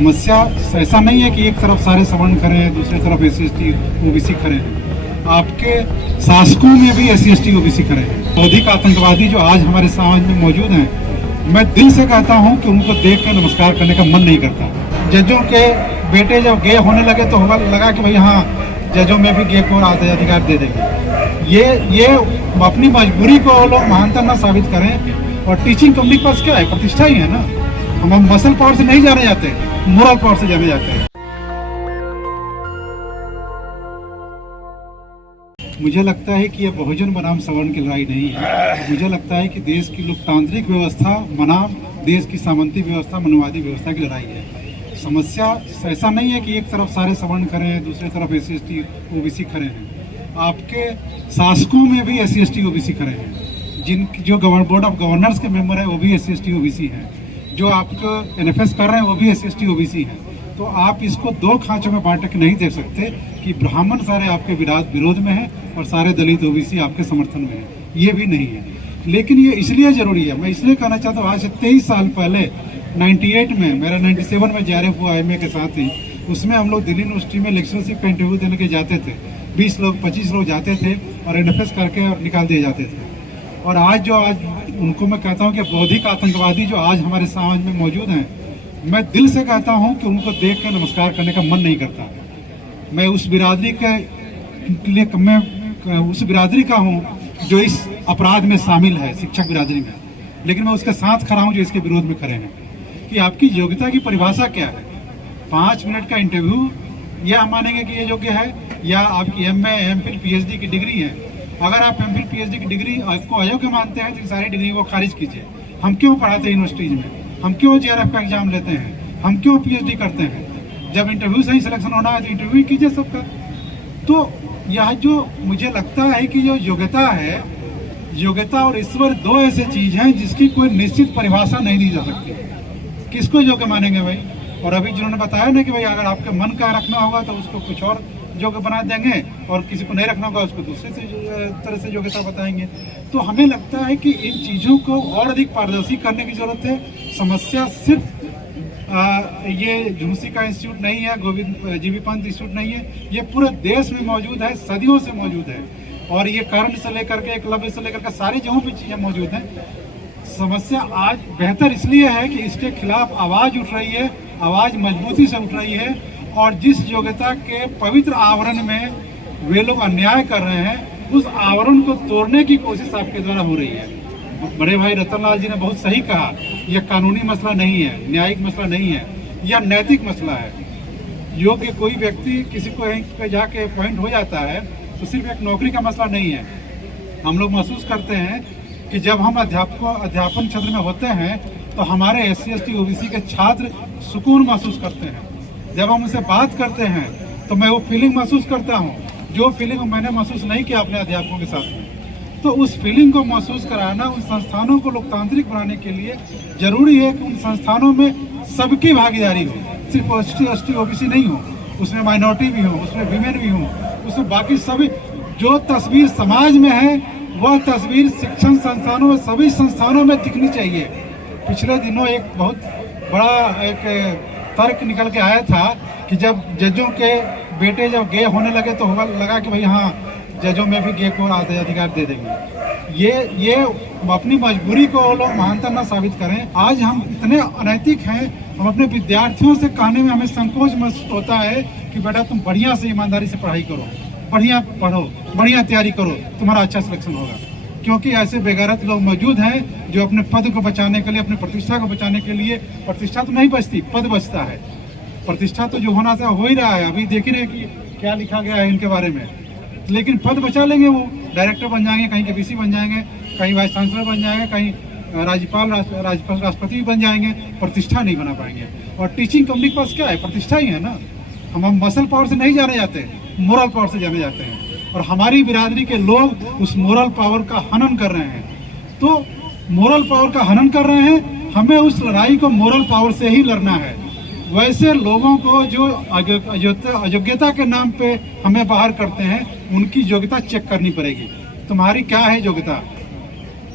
समस्या ऐसा नहीं है कि एक तरफ सारे सवर्ण खड़े हैं, दूसरी तरफ SC/ST OBC खड़े हैं। आपके शासकों में भी SC/ST OBC खड़े हैं। बौद्धिक आतंकवादी जो आज हमारे समाज में मौजूद हैं, मैं दिल से कहता हूं कि उनको देख कर नमस्कार करने का मन नहीं करता। जजों के बेटे जब गे होने लगे तो लगा कि भाई हाँ, जजों में भी गे को अधिकार दे देंगे। ये अपनी मजबूरी को लोग महानता न साबित करें। और टीचिंग कम्युनिटी के पास क्या है? प्रतिष्ठा ही है ना। हम मसल पावर से नहीं जाने जाते, मोरल पावर से जाने जाते हैं। मुझे लगता है कि यह बहुजन बनाम सवर्ण की लड़ाई नहीं है। मुझे लगता है कि देश की लोकतांत्रिक व्यवस्था बनाम देश की सामंती व्यवस्था, मनवादी व्यवस्था की लड़ाई है। समस्या ऐसा नहीं है कि एक तरफ सारे सवर्ण खड़े हैं, दूसरी तरफ SC/ST OBC खड़े हैं। आपके शासकों में भी SC/ST OBC खड़े हैं। जो बोर्ड ऑफ गवर्नर्स के मेंबर है वो भी SC/ST OBC हैं। जो आपको NFS कर रहे हैं वो भी SC/ST OBC हैं। तो आप इसको दो खांचों में बांट के नहीं देख सकते कि ब्राह्मण सारे आपके विरोध में हैं और सारे दलित OBC आपके समर्थन में हैं। ये भी नहीं है। लेकिन ये इसलिए जरूरी है, मैं इसलिए कहना चाहता हूँ, आज से 23 साल पहले 98 में, मेरा 97 में JRF हुआ MA के साथ ही, उसमें हम लोग दिल्ली यूनिवर्सिटी में लेक्चरशिप का इंटरव्यू देने के जाते थे। 20 लोग 25 लोग जाते थे और NFS करके और निकाल दिए जाते थे। और आज उनको मैं कहता हूँ कि बौद्धिक आतंकवादी जो आज हमारे समाज में मौजूद हैं, मैं दिल से कहता हूँ कि उनको देख कर नमस्कार करने का मन नहीं करता। मैं उस बिरादरी के लिए मैं उस बिरादरी का हूँ जो इस अपराध में शामिल है, शिक्षक बिरादरी में। लेकिन मैं उसके साथ खड़ा हूँ जो इसके विरोध में खड़े हैं। कि आपकी योग्यता की परिभाषा क्या है? 5 मिनट का इंटरव्यू, यह मानेंगे कि ये योग्य है, या आपकी MA MPhil PhD की डिग्री है? अगर आप MPhil PhD की डिग्री को अयोग्य मानते हैं तो सारी डिग्री को खारिज कीजिए। हम क्यों पढ़ाते हैं यूनिवर्सिटीज में? हम क्यों JRF का एग्जाम लेते हैं? हम क्यों PhD करते हैं? जब इंटरव्यू से ही सिलेक्शन होना है तो इंटरव्यू कीजिए सबका। तो यह जो मुझे लगता है कि जो योग्यता है, योग्यता और ईश्वर दो ऐसे चीज हैं जिसकी कोई निश्चित परिभाषा नहीं दी जा सकती। किसको योग्य मानेंगे भाई? और अभी जिन्होंने बताया ना कि भाई अगर आपके मन का रखना होगा तो उसको कुछ और योग्य बना देंगे, और किसी को नहीं रखना होगा उसको दूसरे तरह से योग्यता बताएंगे। तो हमें लगता है कि इन चीज़ों को और अधिक पारदर्शी करने की जरूरत है। समस्या सिर्फ ये झुंसी का इंस्टीट्यूट नहीं है, गोविंद GV पंत इंस्टीट्यूट नहीं है, ये पूरे देश में मौजूद है, सदियों से मौजूद है। और ये कर्ण से लेकर के एकलव्य से लेकर के सारी जगहों पर चीज़ें मौजूद हैं। समस्या आज बेहतर इसलिए है कि इसके खिलाफ आवाज़ उठ रही है, आवाज़ मजबूती से उठ रही है। और जिस योग्यता के पवित्र आवरण में वे लोग अन्याय कर रहे हैं, उस आवरण को तोड़ने की कोशिश आपके द्वारा हो रही है। बड़े भाई रतन लाल जी ने बहुत सही कहा, यह कानूनी मसला नहीं है, न्यायिक मसला नहीं है, यह नैतिक मसला है। योग्य कोई व्यक्ति किसी को कहीं पे जाके अपॉइंट हो जाता है तो सिर्फ एक नौकरी का मसला नहीं है। हम लोग महसूस करते हैं कि जब हम अध्यापन क्षेत्र में होते हैं तो हमारे SC/ST OBC के छात्र सुकून महसूस करते हैं। जब हम उनसे बात करते हैं तो मैं वो फीलिंग महसूस करता हूँ जो फीलिंग मैंने महसूस नहीं किया अपने अध्यापकों के साथ में। तो उस फीलिंग को महसूस कराना, उन संस्थानों को लोकतांत्रिक बनाने के लिए जरूरी है कि उन संस्थानों में सबकी भागीदारी हो। सिर्फ SC/ST OBC नहीं हो, उसमें माइनॉरिटी भी हो, उसमें विमेन भी हो, उसमें बाकी सभी। जो तस्वीर समाज में है वह तस्वीर शिक्षण संस्थानों में, सभी संस्थानों में दिखनी चाहिए। पिछले दिनों एक बहुत बड़ा एक तर्क निकल के आया था कि जब जजों के बेटे जब गे होने लगे तो लगा कि भाई हाँ, जजों में भी गे को अधिकार दे देंगे। ये अपनी मजबूरी को लोग महानता न साबित करें। आज हम इतने अनैतिक हैं, हम अपने विद्यार्थियों से कहने में हमें संकोच महसूस होता है कि बेटा तुम बढ़िया से ईमानदारी से पढ़ाई करो, बढ़िया पढ़ो, बढ़िया तैयारी करो, तुम्हारा अच्छा सिलेक्शन होगा। क्योंकि ऐसे बेगैरत लोग मौजूद हैं जो अपने पद को बचाने के लिए, अपनी प्रतिष्ठा को बचाने के लिए, प्रतिष्ठा तो नहीं बचती, पद बचता है। प्रतिष्ठा तो जो होना था हो ही रहा है। अभी देख रहे हैं कि क्या लिखा गया है इनके बारे में। लेकिन पद बचा लेंगे, वो डायरेक्टर बन जाएंगे, कहीं के VC बन जाएंगे, कहीं वाइस चांसलर बन जाएंगे, कहीं राज्यपाल राष्ट्रपति बन जाएंगे, प्रतिष्ठा नहीं बना पाएंगे। और टीचिंग कम्युनिटी के पास क्या है? प्रतिष्ठा ही है ना। हम मसल पावर से नहीं जाने जाते, मोरल पावर से जाने जाते हैं। और हमारी बिरादरी के लोग उस मोरल पावर का हनन कर रहे हैं। तो मोरल पावर का हनन कर रहे हैं, हमें उस लड़ाई को मोरल पावर से ही लड़ना है। वैसे लोगों को जो अयोग्यता के नाम पे हमें बाहर करते हैं, उनकी योग्यता चेक करनी पड़ेगी। तुम्हारी क्या है योग्यता?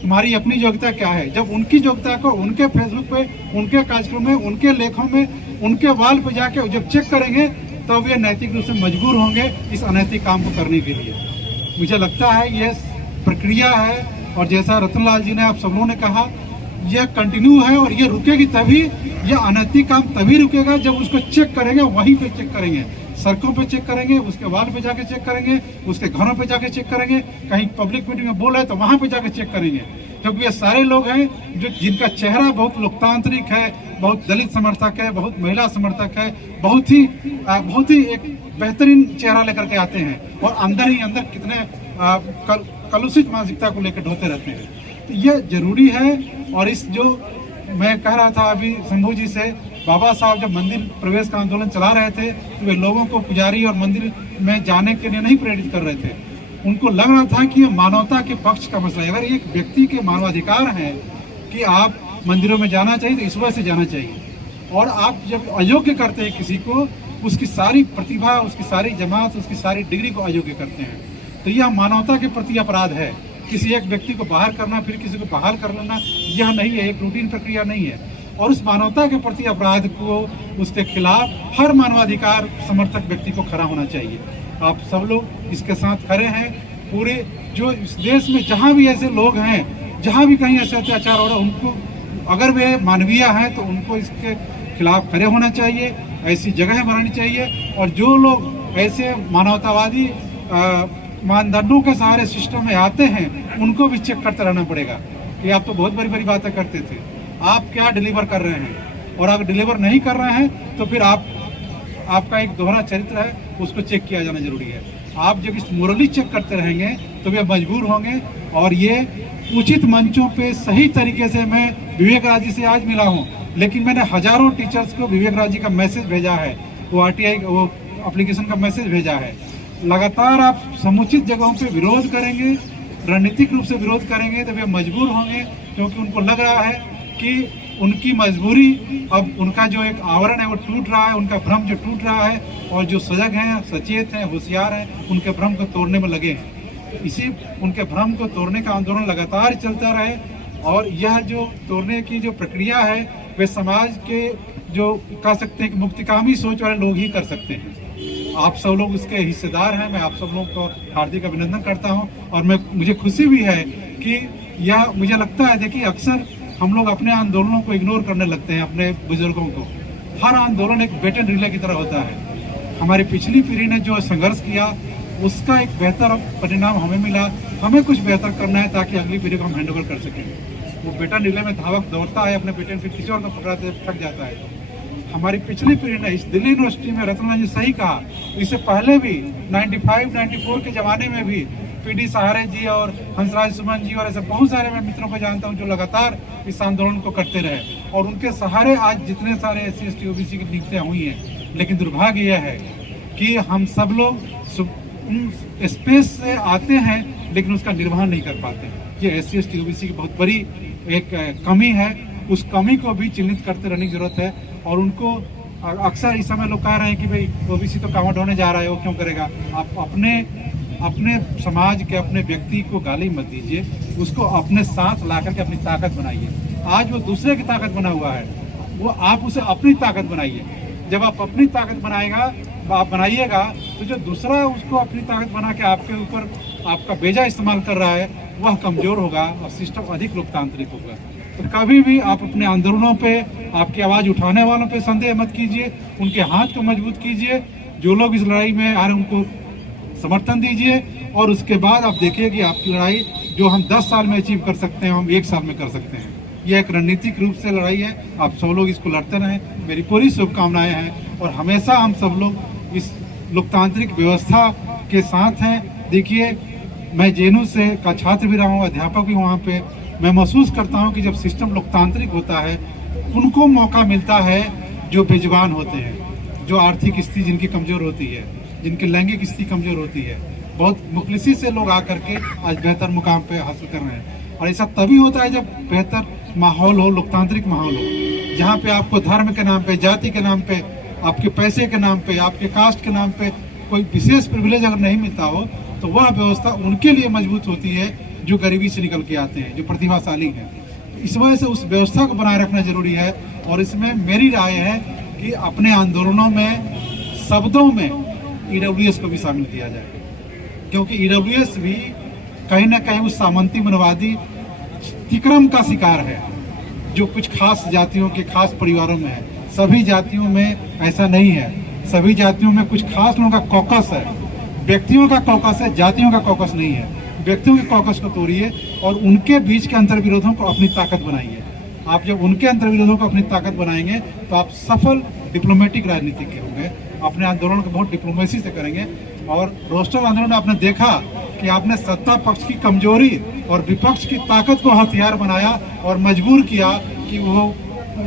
तुम्हारी अपनी योग्यता क्या है? जब उनकी योग्यता को उनके फेसबुक पे, उनके कार्यक्रम में, उनके लेखों में उनके वाल पे जाके जब चेक करेंगे तो वे नैतिक रूप से मजबूर होंगे इस अनैतिक काम को करने के लिए। मुझे लगता है ये प्रक्रिया है, और जैसा रतनलाल जी ने आप सब लोगों ने कहा, यह कंटिन्यू है और ये रुकेगी तभी, यह अनैतिक काम तभी रुकेगा जब उसको चेक करेंगे, वहीं पे चेक करेंगे, सड़कों पे चेक करेंगे, उसके वाल पे जाके चेक करेंगे, उसके घरों पे जाके चेक करेंगे, कहीं पब्लिक मीटिंग में बोल रहे तो वहां पे जाके चेक करेंगे। क्योंकि ये सारे लोग हैं जो जिनका चेहरा बहुत लोकतांत्रिक है, बहुत दलित समर्थक है, बहुत महिला समर्थक है, बहुत ही एक बेहतरीन चेहरा लेकर के आते हैं, और अंदर ही अंदर कितने कलुषित मानसिकता को लेकर ढोते रहते हैं। तो ये जरूरी है। और इस जो मैं कह रहा था अभी शंभू जी से, बाबा साहब जब मंदिर प्रवेश का आंदोलन चला रहे थे तो वे लोगों को पुजारी और मंदिर में जाने के लिए नहीं प्रेरित कर रहे थे। उनको लग रहा था कि ये मानवता के पक्ष का मसला है। अगर एक व्यक्ति के मानवाधिकार है कि आप मंदिरों में जाना चाहिए तो इस वजह से जाना चाहिए, और आप जब अयोग्य करते हैं किसी को, उसकी सारी प्रतिभा, उसकी सारी जमात, उसकी सारी डिग्री को अयोग्य करते हैं, तो यह मानवता के प्रति अपराध है। किसी एक व्यक्ति को बाहर करना फिर किसी को बहाल कर लेना, यह नहीं है, एक रूटीन प्रक्रिया नहीं है। और उस मानवता के प्रति अपराध को, उसके खिलाफ हर मानवाधिकार समर्थक व्यक्ति को खड़ा होना चाहिए। आप सब लोग इसके साथ खड़े हैं। पूरे जो इस देश में जहाँ भी ऐसे लोग हैं, जहाँ भी कहीं ऐसे अत्याचार हो रहा है, उनको अगर वे मानवीय हैं तो उनको इसके खिलाफ खड़े होना चाहिए, ऐसी जगह बनानी चाहिए। और जो लोग ऐसे मानवतावादी मानदंडों के सहारे सिस्टम में आते हैं, उनको भी चेक करते रहना पड़ेगा कि आप तो बहुत बड़ी बड़ी बातें करते थे, आप क्या डिलीवर कर रहे हैं, और अगर डिलीवर नहीं कर रहे हैं तो फिर आपका एक दोहरा चरित्र है, उसको चेक किया जाना जरूरी है। आप जब इस मोरली चेक करते रहेंगे तो वे मजबूर होंगे। और ये उचित मंचों पे सही तरीके से, मैं विवेक राज जी से आज मिला हूँ, लेकिन मैंने हजारों टीचर्स को विवेक राज जी का मैसेज भेजा है, वो RTI वो एप्लीकेशन का मैसेज भेजा है। लगातार आप समुचित जगहों पे विरोध करेंगे, रणनीतिक रूप से विरोध करेंगे तो वे मजबूर होंगे, क्योंकि उनको लग रहा है कि उनकी मजबूरी, अब उनका जो एक आवरण है वो टूट रहा है, उनका भ्रम जो टूट रहा है, और जो सजग हैं, सचेत हैं, होशियार हैं, उनके भ्रम को तोड़ने में लगे हैं। इसी उनके भ्रम को तोड़ने का आंदोलन लगातार चलता रहे, और यह जो तोड़ने की जो प्रक्रिया है वे समाज के जो कह सकते हैं कि मुक्तिकामी सोच वाले लोग ही कर सकते हैं। आप सब लोग उसके हिस्सेदार हैं। मैं आप सब लोगों को हार्दिक अभिनंदन करता हूं, और मुझे खुशी भी है कि यह मुझे लगता है, देखिए अक्सर हम लोग अपने आंदोलनों को इग्नोर करने लगते हैं, अपने बुजुर्गों को। हर आंदोलन एक बेटन रिले की तरह होता है। हमारी पिछली पीढ़ी ने जो संघर्ष किया उसका एक बेहतर परिणाम हमें मिला। हमें कुछ बेहतर करना है ताकि अगली पीढ़ी को हम हैंड ओवर कर सकें। वो बेटन रिले में धावक दौड़ता है अपने बेटन, फिर किसी और को पकड़ाते थक जाता है। हमारी पिछली पीढ़ी ने, इस दिल्ली यूनिवर्सिटी में रतनलाल जी सही कहा, इससे पहले भी 95-94 के ज़माने में भी PD सहारे जी और हंसराज सुमन जी और ऐसे बहुत सारे मैं मित्रों को जानता हूं जो लगातार इस आंदोलन को करते रहे, और उनके सहारे आज जितने सारे SC ST OBC की नियुक्तियां हुई हैं। लेकिन दुर्भाग्य यह है कि हम सब लोग स्पेस से आते हैं लेकिन उसका निर्वहन नहीं कर पाते। ये SC ST OBC की बहुत बड़ी एक कमी है। उस कमी को भी चिन्हित करते रहने की जरूरत है। और उनको अक्सर इस समय लोग कह रहे हैं कि भाई OBC तो कांवड़ होने जा रहा है, वो क्यों करेगा। आप अपने समाज के, अपने व्यक्ति को गाली मत दीजिए, उसको अपने साथ ला करके अपनी ताकत बनाइए। आज वो दूसरे की ताकत बना हुआ है, वो आप उसे अपनी ताकत बनाइए। जब आप अपनी ताकत बनाइएगा तो जो दूसरा उसको अपनी ताकत बना के आपके ऊपर आपका बेजा इस्तेमाल कर रहा है वह कमजोर होगा और सिस्टम अधिक लोकतांत्रिक होगा। तो कभी भी आप अपने आंदोलनों पे, आपकी आवाज़ उठाने वालों पे संदेह मत कीजिए, उनके हाथ को मजबूत कीजिए। जो लोग इस लड़ाई में आ रहे हैं उनको समर्थन दीजिए, और उसके बाद आप देखिए कि आपकी लड़ाई जो हम 10 साल में अचीव कर सकते हैं हम 1 साल में कर सकते हैं। यह एक रणनीतिक रूप से लड़ाई है। आप सब लोग इसको लड़ते रहें, मेरी पूरी शुभकामनाएं हैं। और हमेशा हम सब लोग इस लोकतांत्रिक व्यवस्था के साथ हैं। देखिए, मैं JNU से का छात्र भी रहा हूँ, अध्यापक भी वहाँ पे। मैं महसूस करता हूँ कि जब सिस्टम लोकतांत्रिक होता है उनको मौका मिलता है जो बेजुबान होते हैं, जो आर्थिक स्थिति जिनकी कमज़ोर होती है, जिनकी लैंगिक स्थिति कमज़ोर होती है। बहुत मुखलिसी से लोग आकर के आज बेहतर मुकाम पे हासिल कर रहे हैं। और ऐसा तभी होता है जब बेहतर माहौल हो, लोकतांत्रिक माहौल हो, जहाँ पे आपको धर्म के नाम पे, जाति के नाम पे, आपके पैसे के नाम पे, आपके कास्ट के नाम पे कोई विशेष प्रिविलेज अगर नहीं मिलता हो तो वह व्यवस्था उनके लिए मजबूत होती है जो गरीबी से निकल के आते हैं, जो प्रतिभाशाली हैं। इस वजह से उस व्यवस्था को बनाए रखना जरूरी है। और इसमें मेरी राय है कि अपने आंदोलनों में शब्दों में ईडब्ल्यूएस को भी शामिल किया जाए, क्योंकि ईडब्ल्यूएस भी कहीं ना कहीं उस सामंती मनवादी तिक्रम का शिकार है जो कुछ खास जातियों के खास परिवारों में है। सभी जातियों में ऐसा नहीं है, सभी जातियों में कुछ खास लोगों का कॉकस है, व्यक्तियों का कॉकस है, जातियों का कॉकस नहीं है। व्यक्तियों के कॉकस को तोड़िए और उनके बीच के अंतर्विरोधों को अपनी ताकत बनाइए। आप जब उनके अंतर्विरोधों को अपनी ताकत बनाएंगे तो आप सफल डिप्लोमेटिक राजनीति के होंगे, अपने आंदोलन को बहुत डिप्लोमेसी से करेंगे। और रोस्टर आंदोलन में आपने देखा कि आपने सत्ता पक्ष की कमजोरी और विपक्ष की ताकत को हथियार बनाया और मजबूर किया कि वो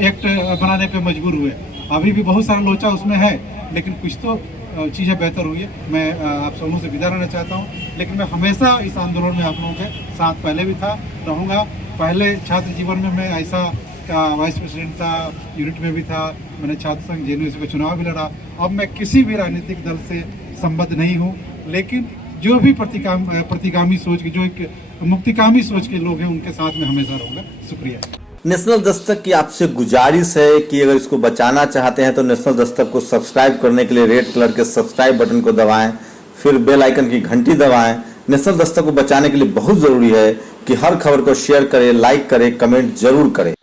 एक्ट बनाने पे मजबूर हुए। अभी भी बहुत सारा लोचा उसमें है, लेकिन कुछ तो चीज़ें बेहतर हुई है। मैं आप सबों से विदा रहना चाहता हूँ, लेकिन मैं हमेशा इस आंदोलन में आप लोगों के साथ पहले भी था, रहूँगा। पहले छात्र जीवन में मैं ऐसा वाइस प्रेसिडेंट था, यूनिट में भी था, मैंने छात्र संघ जेएनयू का चुनाव भी लड़ा। अब मैं किसी भी राजनीतिक दल से संबद्ध नहीं हूँ, लेकिन जो भी प्रतिगामी सोच के, जो एक मुक्तिकामी सोच के लोग हैं, उनके साथ में हमेशा रहूँगा। शुक्रिया। नेशनल दस्तक की आपसे गुजारिश है कि अगर इसको बचाना चाहते हैं तो नेशनल दस्तक को सब्सक्राइब करने के लिए रेड कलर के सब्सक्राइब बटन को दबाएं, फिर बेल आइकन की घंटी दबाएं। नेशनल दस्तक को बचाने के लिए बहुत जरूरी है कि हर खबर को शेयर करें, लाइक करें, कमेंट जरूर करें।